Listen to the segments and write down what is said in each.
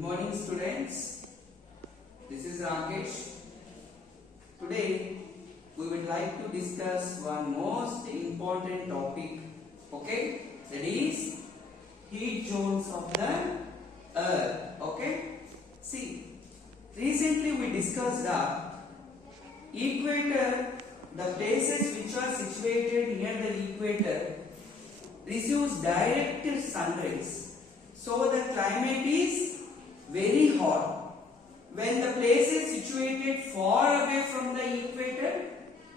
Good morning students, this is Rakesh. Today we would like to discuss one most important topic, okay, that is heat zones of the earth, okay. See, recently we discussed the equator, the places which are situated near the equator receives direct sun rays, so the climate is very hot. When the places situated far away from the equator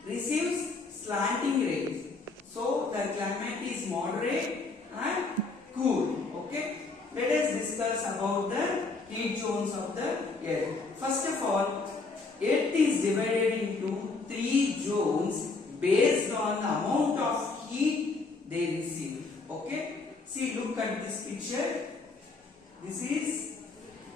receives slanting rays, so the climate is moderate and cool. Okay, let us discuss about the heat zones of the earth. First of all, earth is divided into three zones based on the amount of heat they receive. Okay, see, look at this picture. This is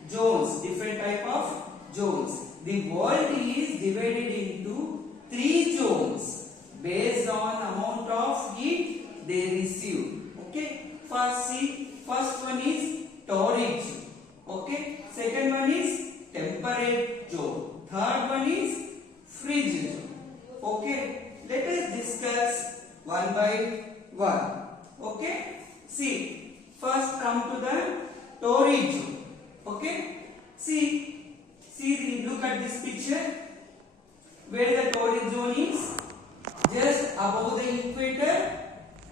zones, different type of zones. The world is divided into three zones based on amount of heat they receive. Okay, first see, first one is torrid zone. Okay, second one is temperate zone. Third one is frigid zone. Okay, let us discuss one by one. Okay, see, first come to the torrid zone. Okay, look at this picture where the torrid zone is just above the equator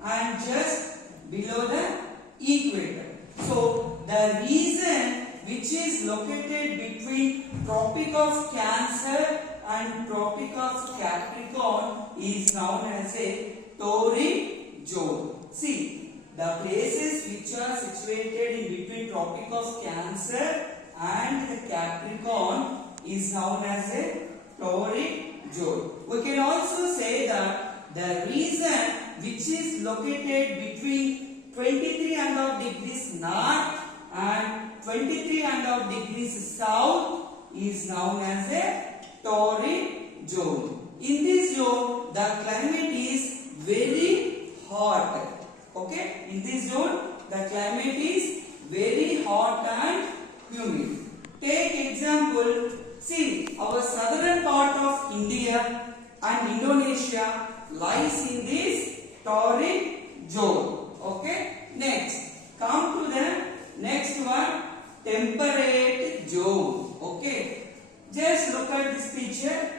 and just below the equator. So the region which is located between Tropic of Cancer and Tropic of Capricorn is known as a torrid zone. See, the places which are situated in between Tropic of Cancer and the Capricorn is known as a torrid zone. We can also say that the region which is located between 23.5 degrees north and 23.5 degrees south is known as a torrid zone. In this zone, the climate is very hot. Okay, in this zone, the climate is very hot and humid. Take example, see, our southern part of India and Indonesia lies in this torrid zone. Okay, next, come to the next one, temperate zone. Okay, just look at this picture.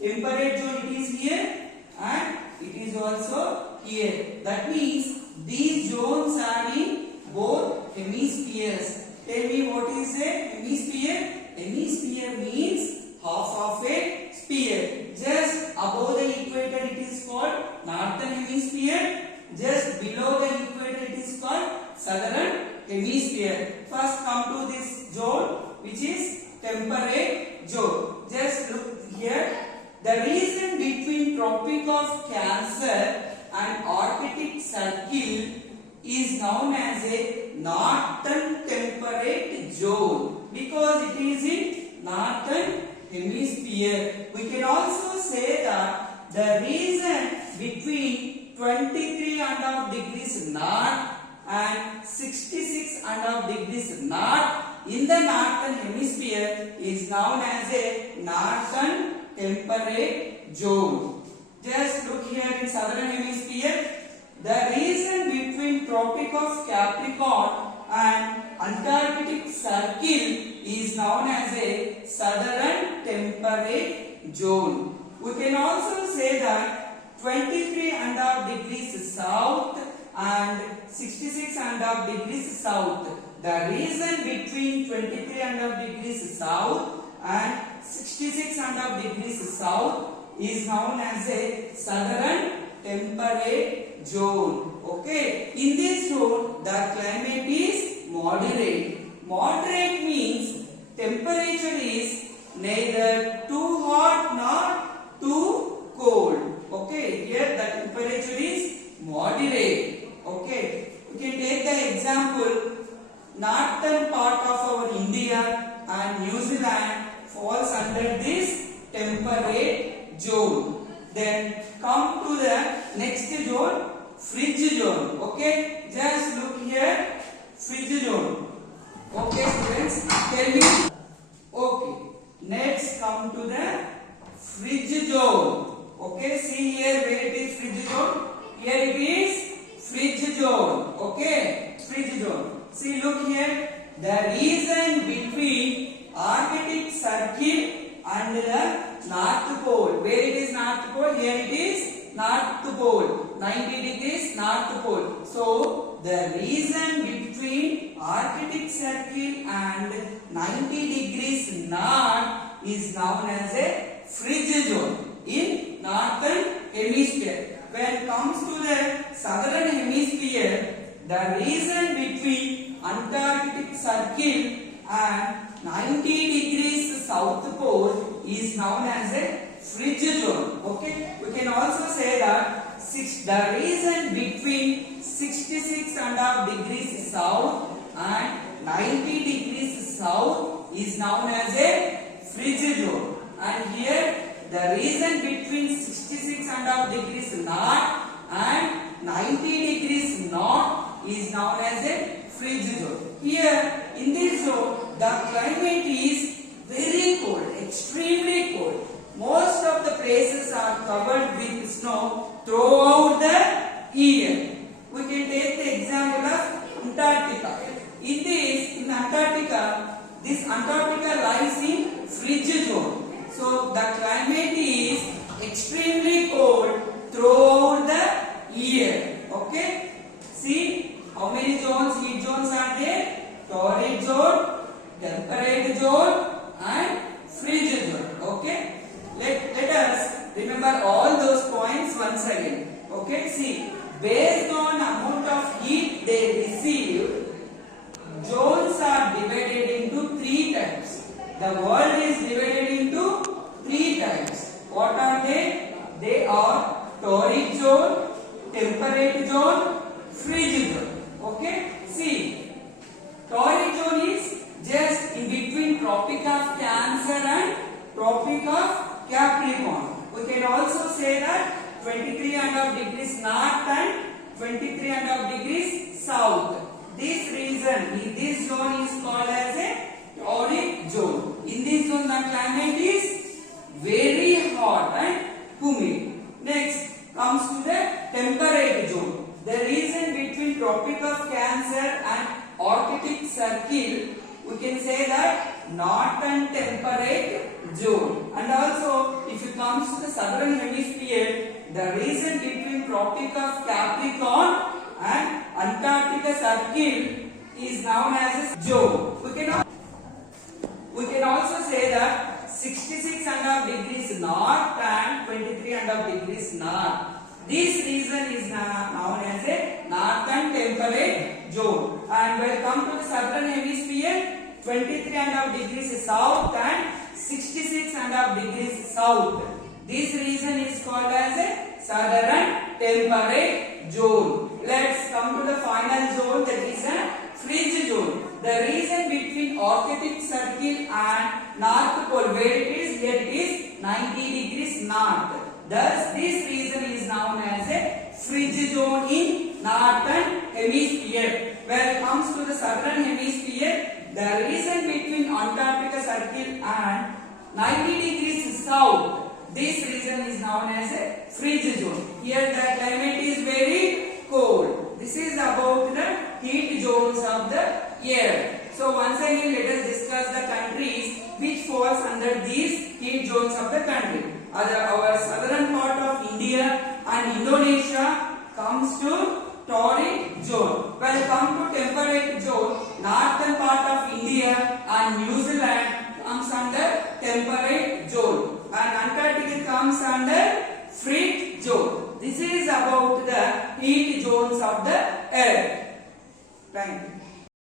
Temperate zone, it is here and it is also here. That means these zones are in both hemispheres. Tell me, what is a hemisphere? Hemisphere means half of a sphere. Just above the equator it is called northern hemisphere. Just below the equator it is called southern hemisphere. First come to this zone which is temperate zone. Just look here. The region between Tropic of Cancer and Arctic Circle is known as a northern temperate zone because it is in northern hemisphere. We can also say that the region between 23.5 degrees north and 66.5 degrees north in the northern hemisphere is known as a northern temperate zone. Just look here in southern hemisphere. The region between Tropic of Capricorn and Antarctic Circle is known as a southern temperate zone. We can also say that 23.5 degrees south and 66.5 degrees south. The region between 23.5 degrees south and 66.5 degrees south is known as a southern temperate zone. Okay, in this zone the climate is moderate. Moderate means temperature is neither too hot nor too cold. Okay, here the temperature is moderate. Okay, we can take the example, northern part of our India and New Zealand falls under this temperate zone. Then come to the next zone, frigid zone. Okay, just look here, frigid zone. Okay students, tell the region between Arctic Circle and the North Pole. Where it is North Pole? Here it is North Pole. 90 degrees North Pole. So the region between Arctic Circle and 90 degrees north is known as a fridge zone in northern hemisphere. When it comes to the southern hemisphere, the region between Antarctic Circle and 90 degrees south pole is known as a fridge zone. Okay, we can also say that the region between 66.5 degrees south and 90 degrees south is known as a fridge zone. And here the region between 66.5 degrees north and 90 degrees north is known as a fridge zone. Here in this zone, the climate is very cold, extremely cold. Most of the places are covered with snow throughout the year. We can take the example of Antarctica. In Antarctica, this Antarctica lies in fridge zone. So the climate is extremely cold throughout the year. Okay? See how many zones, heat zones are there? Torrid zone, temperate zone and fridge zone. Okay? Let us remember all those points once again. Okay? See, based on amount of heat they receive, zones are divided into 3 types. The world is divided into 3 types. What are they? They are torrid zone, temperate zone, fridge zone. Okay? See, torrid zone is just in between Tropic of Cancer and Tropic of Capricorn. We can also say that 23.5 degrees north and 23.5 degrees south. This region, in this zone is called as a torrid zone. In this zone the climate is very hot and humid. Next comes to the temperate zone. The region between Tropic of Cancer and Arctic Circle, we can say that northern temperate zone. And also if it comes to the southern hemisphere, the region between Tropic of Capricorn and Antarctica Circle is known as a zone. We can also say that 66.5 degrees north and 23.5 degrees north. This region is known as a northern temperate zone. And when come to the southern hemisphere, 23.5 degrees south and 66.5 degrees south. This region is called as a southern temperate zone. Let's come to the final zone, that is a fridge zone. The region between Arctic Circle and North Pole, where it is, here it is 90 degrees north. Thus, this region is known as a fridge zone in northern hemisphere. When it comes to the southern hemisphere, the region between Antarctica Circle and 90 degrees south, this region is known as a fridge zone. Here the climate is very cold. This is about the heat zones of the year. So once again let us discuss the countries which falls under these heat zones of the country. Our southern part of India and Indonesia comes to torrid zone. When it comes to temperate zone, northern part of India and New Zealand comes under temperate zone. And Antarctica comes under fridge zone. This is about the heat zones of the earth. Thank you.